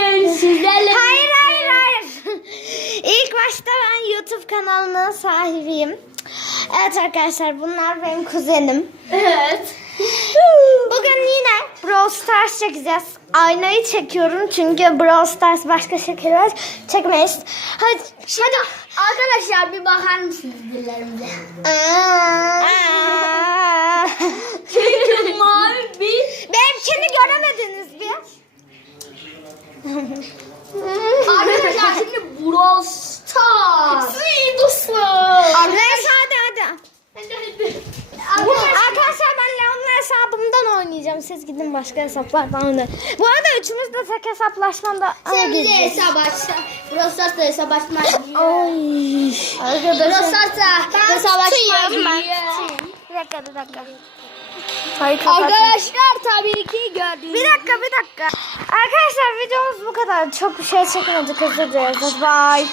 bugün sizlerle... Hayır hayır hayır. İlk başta ben YouTube kanalının sahibiyim. Evet arkadaşlar bunlar benim kuzenim. Evet. Bugün yine Brawl Stars çekeceğiz. Aynayı çekiyorum çünkü Brawl Stars başka şekiller çekmeyiz. Hadi, hadi. Arkadaşlar bir bakar mısınız birilerimize? Aa, arkadaşlar şimdi Brawl Stars. Neyse hadi hadi. Arkadaşlar ben Leon'la hesabımdan oynayacağım. Siz gidin başka hesaplardan oynayın. Bu arada üçümüz de tek hesaplaşmanda Sen bize gireceğiz. hesap açsa. Brawl Stars'ta hesap açma. Ay. Brawl Arkadaşlar. Stars'ta hesap açma. tutayım, ben tutayım. Bir dakika bir dakika. Hayır kapat. Arkadaşlar tabii ki gördüğünüz Bir dakika bir dakika. Arkadaşlar videomuz bu kadar. Çok bir şey çekemedik özür dileriz. Bye.